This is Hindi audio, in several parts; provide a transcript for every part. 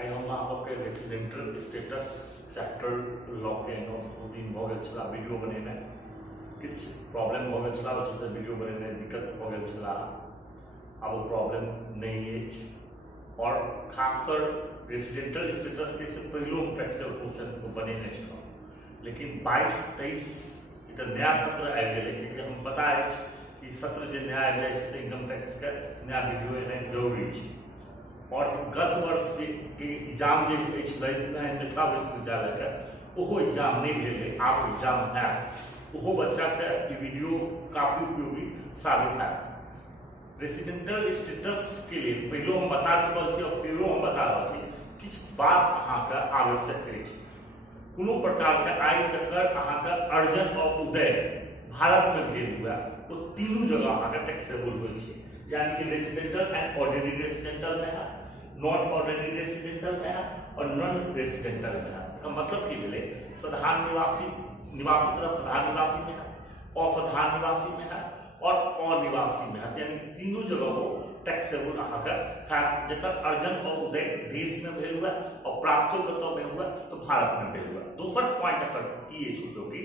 आइ हम अहाँ सबके रेसिडेंटल स्टेटस चैप्टर लॉ के दू दिन भऽ गेल छला वीडियो बनेने किछु प्रॉब्लम भऽ गेल छला बच्चा वीडियो बनेने दिक्कत भऽ गेल छला आब वो प्रॉब्लम नहीं अछि और खासकर रेसिडेंटल स्टेटस के से पहलो प्रैक्टिकल क्वेश्चन बनेने छलहुँ लेकिन 22-23 एक नया सत्र आबि गेलै क्योंकि हम पता अछि कि सत्र जे नया आबि जाइ छै तऽ इनकम टैक्स के नया वीडियो एनाइ जरूरी छै और गत वर्ष के एग्जाम जे मिथिला विश्वविद्यालय के ओहो एग्जाम नहीं भेलै आब एग्जाम हैत ओहो बच्चा के ई वीडियो काफी उपयोगी साबित हैत। रेसिडेंटल स्टेटस के लिए पहलो हम बता चुकल छी और फेरो हम बता रहल छी किछु बात अहाँके आवश्यक अछि। कोनो प्रकार के आय जकर अहाँके अर्जन और उदय भारत में भेल हुआ वो तीनों जगह अहाँके टैक्सेबल होइ छै, यानी कि रेसिडेंटल एंड ऑर्डिनरी रेसिडेंटल में है, नॉन ऑर्डिनरी रेसिडेंटल में है और नॉन रेसिडेंटल में है। इसका मतलब कि भेले साधारण निवासी तरह साधारण निवासी में है, असाधारण निवासी में है और अनिवासी में है, यानी कि तीनों जगह वो टैक्सेबल अहाँके है जकर अर्जन और उदय देश में भेल हुआ और प्राप्तो कतौ भेल हुआ तो भारत में भेल हुआ। दोसर पॉइंट एकर की अछि उपयोगी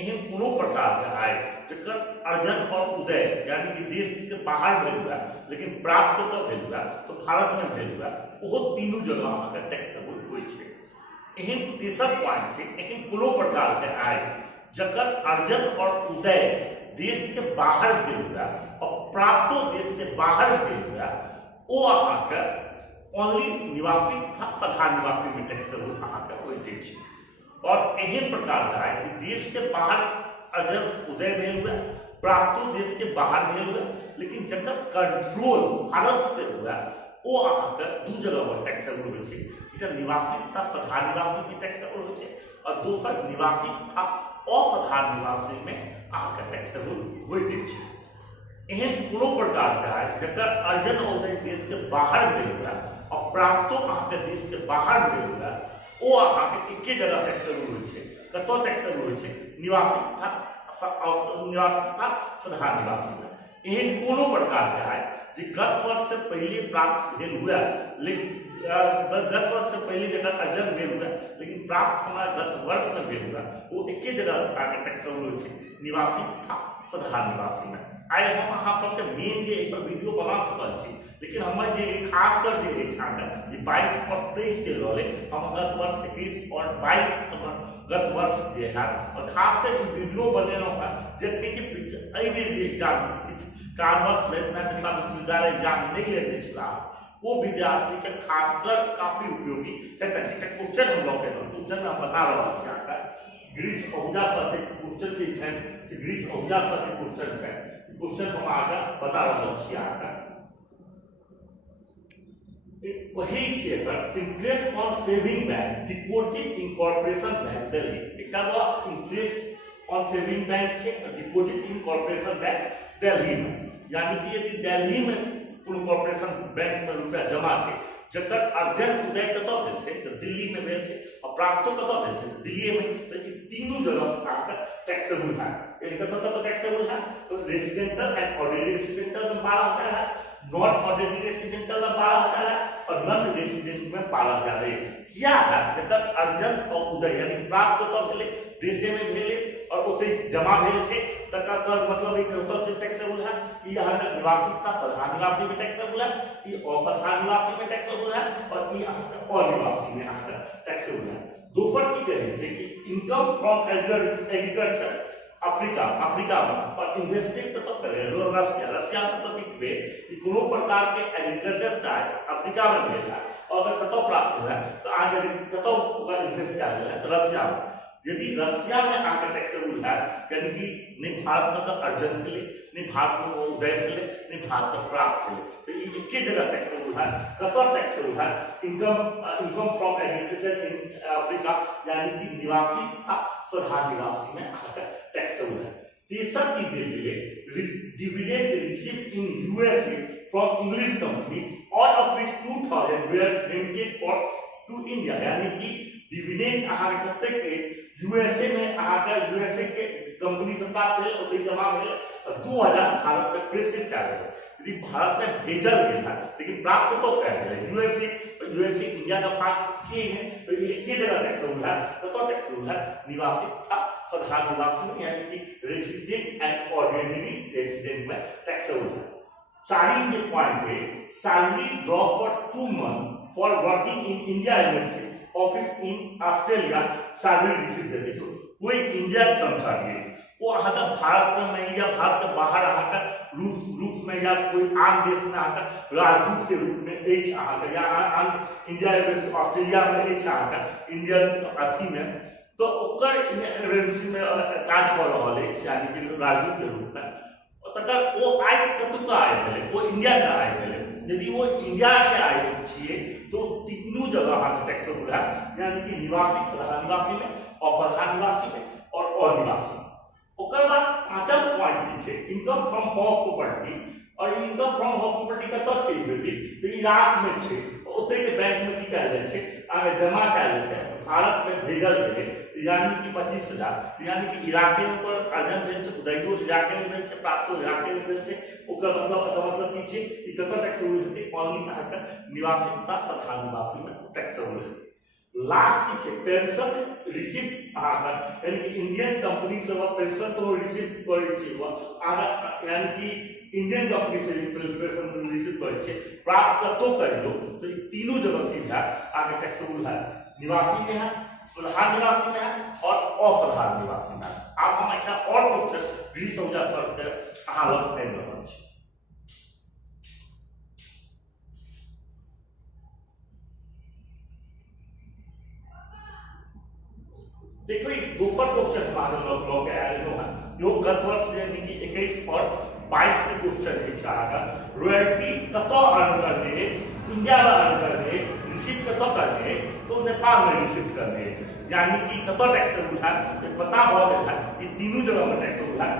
एहन कोनो प्रकार के आय जकर अर्जन और उदय यानी कि देश के बाहर भेल हुआ लेकिन प्राप्त कतौ भेल हुआ तो भारत में भेल हुआ ओहो तीनों जगह अहाँके टैक्सेबल होइ छै। एहन तेसर पॉइंट छै एहन कोनो प्रकार के आय जकर अर्जन और उदय देश के बाहर भेल हुआ और प्राप्तो देश के बाहर भेल हुआ ओ अहाँके ओनली निवासी तथा साधारण निवासी में टैक्सेबल अहाँके होइत अछि। और एहन प्रकार का है कि देश के बाहर अर्जन उदय भेल हुआ प्राप्तो देश के बाहर भेल हुआ लेकिन जकर कंट्रोल भारत से हुआ वो अहाँके दू जगह पर टैक्सेबल होइ छै, एकटा निवासी तथा साधारण निवासी में टैक्सेबल होइ छै और दोसर निवासी तथा असाधारण निवासी में अहाँके टैक्सेबल होइत अछि। एहन कोनो प्रकार का है जकर अर्जन और उदय देश के बाहर भेल हुआ और प्राप्तो अहाँके देश के बाहर भेल हुआ ओ अहाँके एके जगह टैक्सेबल होइ छै, कतौ टैक्सेबल होइ छै निवासी तथा साधारण निवासी में। एहन कोनो प्रकार के है जे गत वर्ष से पहले प्राप्त भेल हुआ लेकिन गत वर्ष से पहले जगह अर्जन भेल हुआ लेकिन प्राप्त हमारा गत वर्ष में भेल हुआ वो एके जगह आगे टैक्सेबल होइ छै निवासी तथा साधारण निवासी में। आइ हम अहाँ सबके मेन जे एक वीडियो बना चुकल छी लेकिन हमर जे खास कर जे अछि अहाँके 22 और 23 चलि रहलै हम गत वर्ष 21 और 22 हमर गत वर्ष जे है और खास कर वीडियो बनेलहुँ है जखन कि एहि बेर जे एग्जाम किछु कारणवश मिथिला विश्वविद्यालय एग्जाम नहीं लेने छला वो विद्यार्थी के खासकर काफी उपयोगी हेतै। एकटा क्वेश्चन हम लऽ के क्वेश्चन हम बता रहल छी अहाँके ग्रीस ओहुजा सर के क्वेश्चन जे छै ग्रीस ओहुजा सर के क्वेश्चन छै क्वेश्चन हम आगे बता रहल छी अहाँके वही छै एकर interest on saving bank deposit incorporation bank Delhi एकटा इंटरेस्ट ऑन सेविंग बैंक छै डिपॉजिट इनकॉर्पोरेशन बैंक दिल्ली में, यानी कि यदि दिल्ली में कोनो कॉर्पोरेशन बैंक में रुपया जमा छै जकर अर्जन उदय कतौ भेल छै तो दिल्ली में भेल छै और प्राप्तो कतौ भेल छै दिल्ली में, तो ई तीनों जगह से अहाँके टैक्सेबल है। यानी कतौ टैक्सेबल है तो रेसिडेंटल एंड ऑर्डिनरी रेसिडेंटल में 12,000 है, नॉन ऑर्डिनरी रेसिडेंटल में 12,000 है और नॉन रेसिडेंट में 12,000 है। क्या है जकर अर्जन और उदय यानी प्राप्त कतौ भेलै देशे में भेल और ओते जमा भेल छै तकर मतलब ई कतौ टैक्सेबल है, ई अहाँके निवासी तथा साधारण निवासी में टैक्सेबल है, ई असाधारण निवासी में टैक्सेबल है और ई अहाँके अनिवासी में अहाँके टैक्सेबल है। दोसर की कहै छै कि इनकम फ्रॉम एग्रीकल्चर अफ्रीका में और इन्वेस्टिंग कतौ करे रसिया मतलब कि कोनो प्रकार के एग्रीकल्चर से अफ्रीका में भेल है और अगर कतौ प्राप्त हुआ तो आगे कतौ इन्वेस्ट किया गया है रसिया में। यदि रसिया में आगे टैक्सेबल है यानी कि नहीं भारत में तो अर्जन के लिए नहीं भारत में वो उदय के लिए नहीं भारत में प्राप्त के लिए तो ये एक जगह टैक्सेबल है कतौ टैक्सेबल है income from agriculture in Africa यानी कि निवासी था साधारण निवासी में आगे टैक्सेबल है। तीसरा की the dividend received in USA from English company all of which 2,000 were remitted to India, यानी कि डिविडेंड अहाँके कतेक अछि यूएसए में अहाँके यूएसए के कंपनी से प्राप्त भेल ओतै जमा भेल 2,000 भारत में प्रेषित कयल गेल। यदि भारत में भेजल गेल है लेकिन प्राप्त तो कयल गेल यूएसए यूएसए इंडिया का भाग छे है, तो ये एक ही जगह टैक्सेबल है, तो टैक्सेबल है निवासी तथा साधारण निवासी में, यानी कि रेसिडेंट एंड ऑर्डिनरी रेसिडेंट में टैक्सेबल है। चार्जिंग के पॉइंट है salary draw for 2 month for working in India MNC office in Australia salary receive देते हो। कोई इंडिया कर्मचारी है वो अहाँ का भारत में या भारत के बाहर अहाँ का रूस में या कोई आन देश में अहाँ का राजदूत के रूप में एच अहाँ का या आन इंडिया ऑस्ट्रेलिया में एच अहाँ का इंडियन अथी में, तो ओकर एमएनसी में काज कर रहा है, यानी कि राजदूत के रूप में, तकर वो आय कतुका आय भेले, वो इंडिया का आय भेले। यदि वो इंडिया के आय छिए तो तीनों जगह अहाँ टैक्सेबल है, यानी कि निवासी, साधारण निवासी में, असाधारण निवासी में और अनिवासी में। ओकर बाद पांचम पॉइंट छै इनकम फ्रॉम हाउस प्रॉपर्टी, और इनकम फ्रॉम हाउस प्रॉपर्टी कतऽ छै बेटी, तो इराक में छै, ओते के बैंक में की कयल जाय छै, आगे जमा कयल जाय छै, भारत में भेजल गेलै, यानी कि 25,000, यानी कि इराके में पर अर्जन भेल छै, उदयो इराके में भेल छै, प्राप्तो इराके में भेल छै, ओकर मतलब की छै कि कतऽ टैक्सेबल हेतै, ओनली अहाँ के निवासी तथा साधारण निवासी में टैक्सेबल हेतै। लास्ट की छै पेंशन रिसीव अहाँ, यानी कि इंडियन कंपनी से पेंशन तो रिसीव करे छै, यानी कि इंडियन कंपनी से पेंशन रिसीव करे छै, प्राप्त कतो करियो, तो ये तीनों जगह की है आगे टैक्सेबल है, निवासी में है, साधारण निवासी में है और असाधारण निवासी में है। आप हम अच्छा और क्वेश्चन भी समझा सकते हैं, अहाँ लोग एंड रहल छी। देखो ये दूसरा क्वेश्चन हमारे लोग आएगा है, जो गत वर्ष यानी कि 21 और 22 के क्वेश्चन है इसका, रॉयल्टी कतो अर्न करने है, इंडिया में अर्न करने, रिसीव कतो करने, तो नेपाल में रिसीव करने, यानी कि कतो टैक्सेबल है, ये पता हो गया है, ये तीनों जगह में टैक्सेबल है।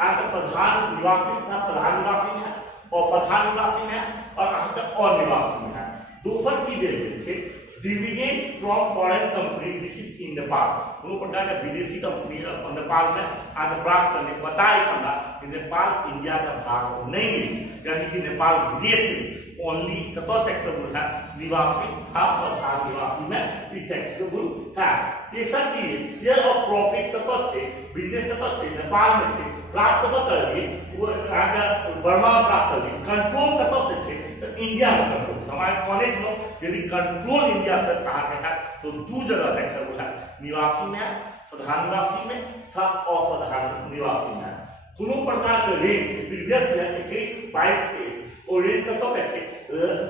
आपका साधारण निवासी तथा साधारण निवासी में है, और साधारण निवासी में है, और आपका अनिवासी में है। दूसरा की the dividend from foreign company receive in Nepal, दोनों प्रकार के विदेशी कंपनी नेपाल में आगे प्राप्त करने बताए हमरा कि नेपाल इंडिया का भाग नहीं है, यानी कि नेपाल विदेश है, ओनली कतो टैक्सेबल है, निवासी था साधारण निवासी में टैक्सेबल है। तेसर की शेयर ऑफ प्रॉफिट कतो छे, बिजनेस कतो छे, नेपाल में छे, प्राप्त कतो कर लिए, वो आगे बर्मा प्राप्त कर लिए, कंट्रोल कतो से छे, तो इंडिया में कंट्रोल। हमारे कॉलेज में यदि कंट्रोल इंडिया से कहा गया है तो 2 जगह टैक्सेबल है, निवासी में, साधारण निवासी में तथा असाधारण निवासी में। दोनों प्रकार के रेट प्रीवियस ईयर 21-22 के और रेट कतो के छे,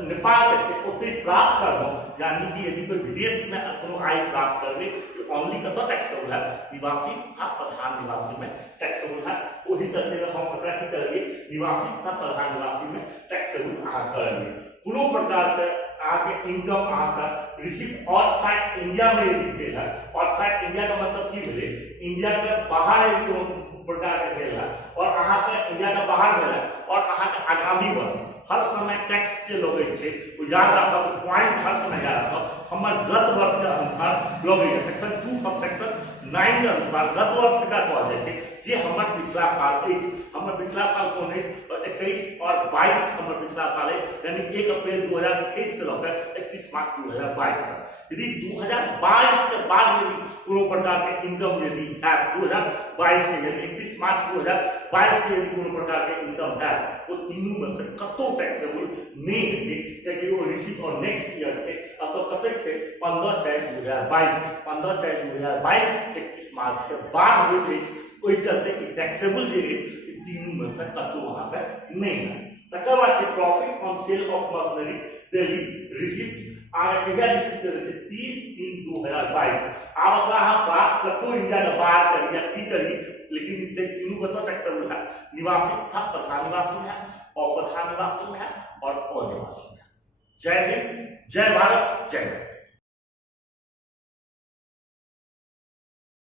नेपाल के छे, ओते प्राप्त करबो, यानी कि यदि कोई विदेश में कोनो आय प्राप्त करबे तो ओनली कतो टैक्सेबल है, निवासी तथा साधारण निवासी में टैक्सेबल है। ओही चलते हम एकरा की करिए निवासी तथा साधारण निवासी में टैक्सेबल आ करिए। कोनो प्रकार के आगे इनकम आका रिसीव आउटसाइड इंडिया में यदि है, आउटसाइड इंडिया का मतलब की भेले, इंडिया के बाहर यदि कोनो प्रकार के भेल है, और अहाँ के इंडिया के बाहर भेल है, और अहाँ के आगामी वर्ष हर समय टैक्स जे लगे छे, वो याद रखब, पॉइंट हर समय याद रखब, हमर गत वर्ष के अनुसार लगे है, सेक्शन 2 सब सेक्शन 9 के अनुसार गत वर्ष का कहल जाय छे, जे हमर पिछला साल अछि, हमर पिछला साल कोन अछि, 21 और 22 हमर पिछला साल है, यानी 1 अप्रैल 2021 से लेकर 31 मार्च 2022 तक। यदि 2022 के बाद यदि कोनो प्रकार के इनकम यदि है 2022 के, यदि 31 मार्च 2022 के यदि कोनो प्रकार के इनकम है, वो तीनों में से कतो टैक्सेबल नहीं है, क्योंकि वो रिसीव और नेक्स्ट ईयर छे, तो कते छे 15/4/2022, 15/4/2022 31 मार्च के बाद होइत अछि, ओहि चलते टैक्सेबल जे तीनों में से कतो वहां पे नहीं है। तकर बाद छे profit on sale of machinery daily receive आगे कहिया रिसीव करे छे 30/3/2022। आब ओकरा हम प्राप्त कतो इंडिया के बाहर करिया की करी, लेकिन तीनों कतो टैक्सेबल है, निवासी तथा साधारण निवासी में है, असाधारण निवासी में है और अनिवासी में है। जय हिंद, जय भारत, जय भारत।